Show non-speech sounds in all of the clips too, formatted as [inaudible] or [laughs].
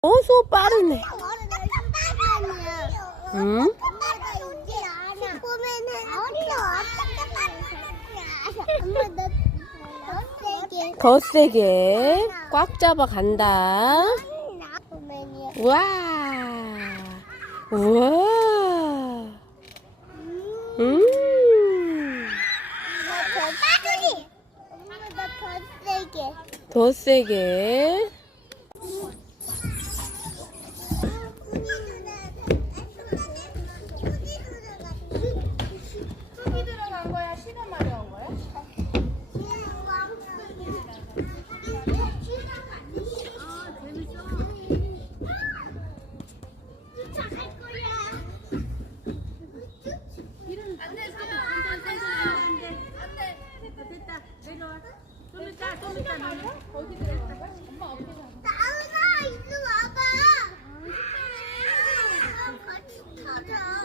어, 수호 빠르네. 응? 엄마가 여기 안에 보면은 엄마 너, 너 세게 더 세게 꽉 잡아 간다. 우와. 우와. 음. 더 세게 더 세게.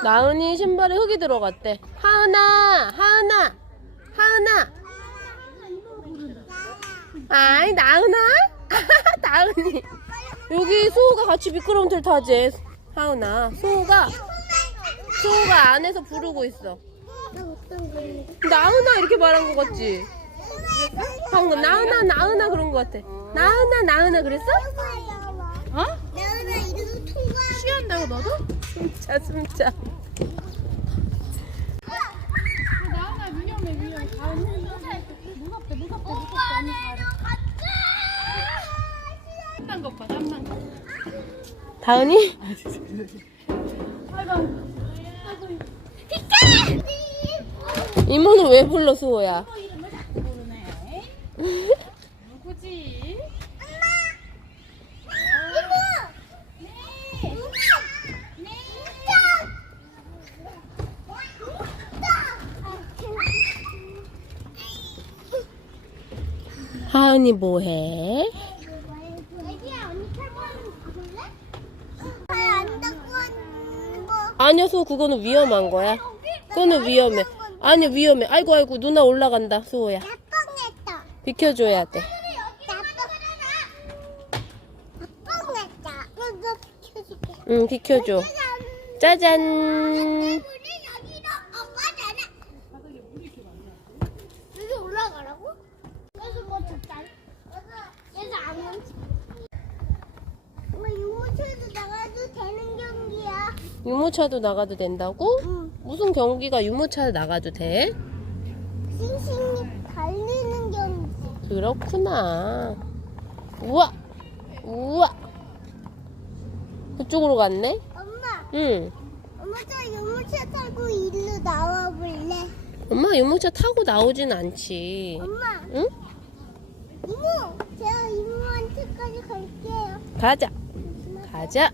나은이 신발에 흙이 들어갔대. 하은아, 하은아, 하은아. 아이, 나은아? [laughs] 나은이. 여기 수호가 같이 미끄럼틀 타지. 하은아. 수호가, 수호가 안에서 부르고 있어. 나은아 이렇게 말한 거 같지? 방금 나은아, 나은아 그런 거 같아. 나은아, 나은아 그랬어? 어? 나은아 이리 취한다고 너도? 숨자, 숨자. 나나 위험해 위험해. 가 무섭대 무섭대 무섭대 언니 가라. 딴것 봐, 딴 거. 다은이? 아이고. 이모는 왜 불러, 수호야? 이름을 자꾸 모르네. 누구지? 하은이 뭐해? 아니야, 수호 그거는 위험한 거야. 그거는 위험해. 아니, 위험해. 아이고, 아이고, 누나 올라간다. 나뻥했다 비켜줘야 돼. 응, 비켜줘. 짜잔. 우리 여기로 엄마잖아 여기 올라가라고? 그래서 뭐 줬다 그래서 안 멈춰 엄마 유모차에서 나가도 되는 경기야 유모차도 나가도 된다고? 응 무슨 경기가 유모차 나가도 돼? 싱싱이 달리는 경기 그렇구나. 우와, 우와. 그쪽으로 갔네? 엄마 응. 엄마 저 유모차 타고 일로 나와 볼래? 엄마 유모차 타고 나오진 않지. 엄마 응? 이모 제가 이모한테까지 갈게요 가자. 가자.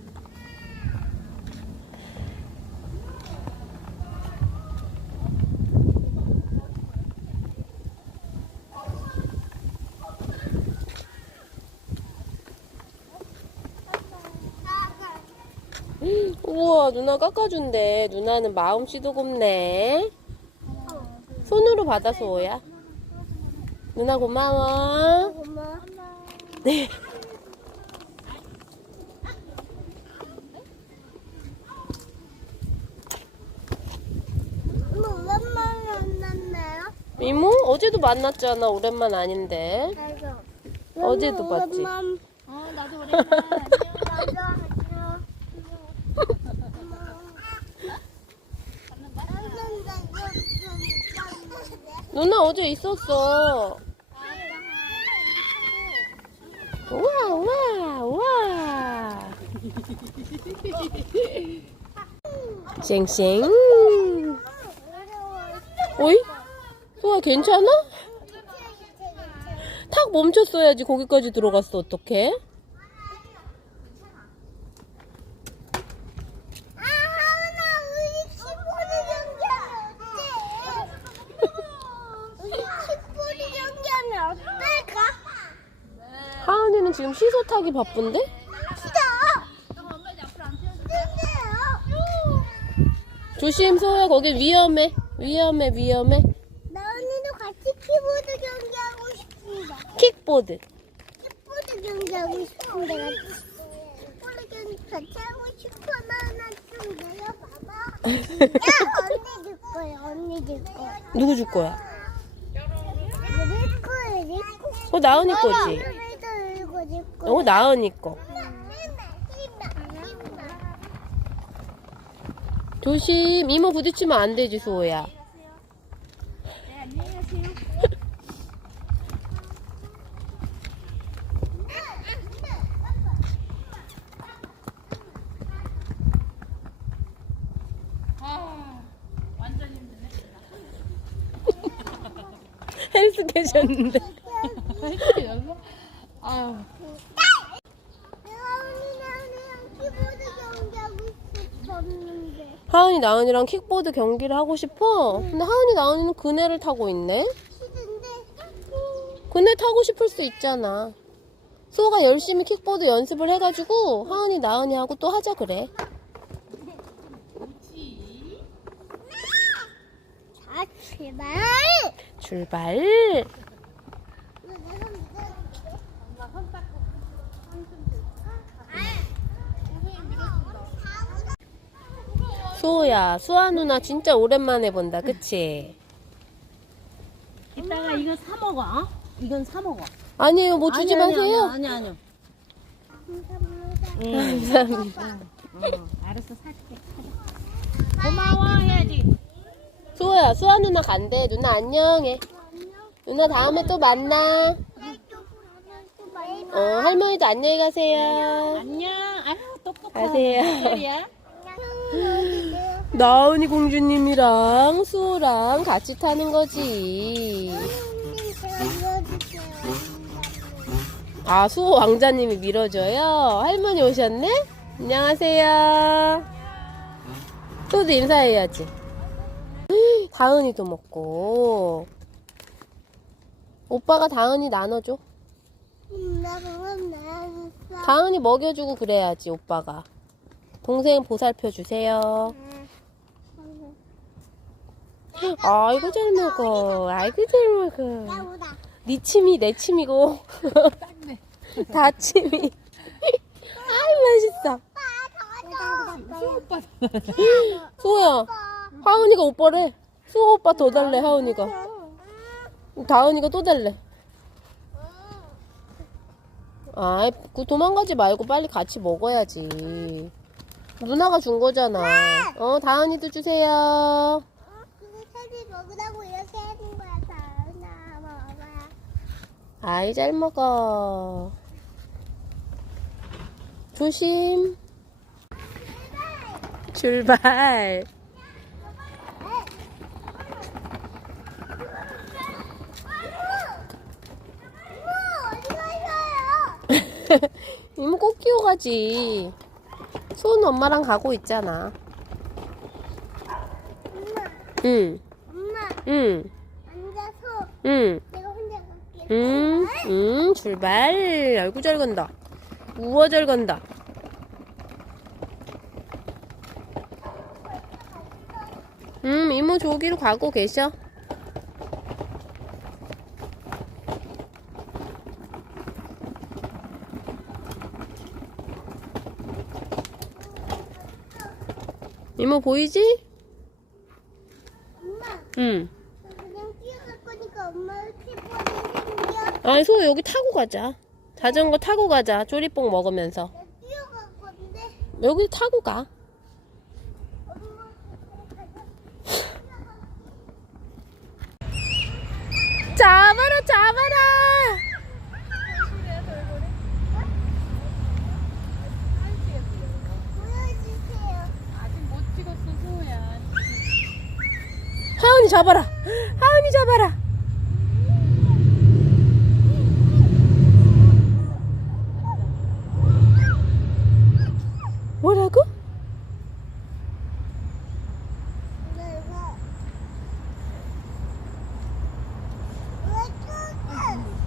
누나 깎아준대. 누나는 마음씨도 곱네. 손으로 받아, 소호야. 누나 고마워. 네. 엄마 오랜만에 만났네요 이모? 어제도 만났잖아. 오랜만 아닌데. 어제도 봤지. 오랜만- 어 나도 오랜만에. 맞아 안녕 누나 어제 있었어. 우와, 우와, 우와. 쌩쌩. 어이? 소아 괜찮아? 탁 멈췄어야지 거기까지 들어갔어. 어떡해? 아, 하은아, 우리 키보드 경기하면 어때? 우리 키보드 경기하면 어떨까? 하은이는 지금 시소 타기 바쁜데? 조심, 소야. 거기 위험해. 위험해, 위험해. 나은이도 같이 키보드 경기하고 싶은데. 킥보드. 키보드 경기하고 싶은데 같이. 같이 하고 싶어 나 나 좀 내려봐봐. 야 언니 줄 거야 언니 줄 거야. 누구 줄 거야? 내 거야 내 거. 어, 나은이 거지. 나은이 거. 조심, 이모 부딪히면 안 되지, 수호야. 아, 완전 힘드네. 헬스 계셨는데. 아유. 하은이 나은이랑 킥보드 경기를 하고 싶어? 근데 하은이 나은이는 그네를 타고 있네? 그네 타고 싶을 수 있잖아. 수호가 열심히 킥보드 연습을 해가지고 하은이 나은이하고 또 하자 그래. 자, 제발. 출발. 수호야, 수아 누나 진짜 오랜만에 본다, 그치? 이따가 이거 사 먹어. 어? 이건 사 먹어. 아니에요, 뭐 주지 아니, 아니, 마세요. 아니 아니 아니. 감사합니다. 어, 알았어 살게. 고마워 해야지. 수호야, 수아 누나 간대. 누나 안녕해. 누나 다음에 또 만나. 어, 할머니도 안녕히 가세요. 안녕. 아유 똑똑해. 가세요. 소리야? [laughs] 나은이 공주님이랑 수호랑 같이 타는 거지. 아, 수호 왕자님이 밀어줘요? 할머니 오셨네? 안녕하세요. 또도 인사해야지. [gasps] 다은이도 먹고. 오빠가 다은이 나눠줘. 다은이 먹여주고 그래야지, 오빠가. 동생 보살펴 주세요. 아이고, 잘 먹어. 아이고, 잘 먹어. 네 침이 내 침이고. [laughs] 다 침이. 아이, 맛있어. 오빠. 수호야, 하은이가 오빠래. 수호 오빠 더 달래, 하은이가. 다은이가 또 달래. 아이, 그 도망가지 말고 빨리 같이 먹어야지. 누나가 준 거잖아. 어, 다은이도 주세요. 먹으라고 이렇게 해준 거야, 다은아. 먹어야. 아이, 잘 먹어. 조심. 출발. [laughs] 이모 꼭 끼워가지. 수호는 엄마랑 가고 있잖아. 엄마, 응, 엄마, 응, 앉아서 응. 음, 음, 출발. 아이고, 잘 간다. 우와, 잘 간다. 음, 이모 저기로 가고 계셔. 이모 보이지? 엄마, 응. 그냥 뛰어갈 거니까 엄마를 키보드 아니, 소 여기 타고 가자. 자전거 타고 가자. 쪼리뽕 먹으면서. 뛰어갈 건데. 여기 타고 가. 잡아라, 잡아라! 하은이 잡아라! 하은이 잡아라! 뭐라고? 내가 왜 쫓아?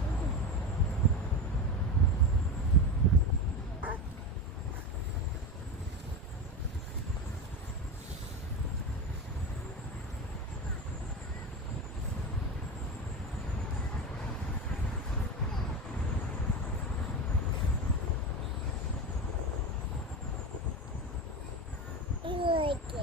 이렇게.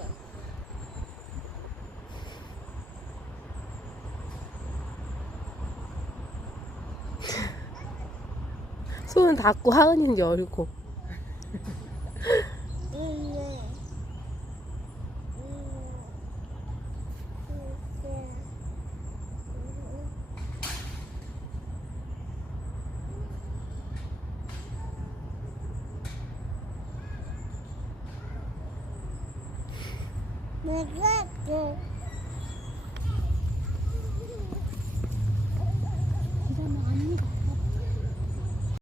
손 닫고 하은이는 열고. 음, 네. 내가 그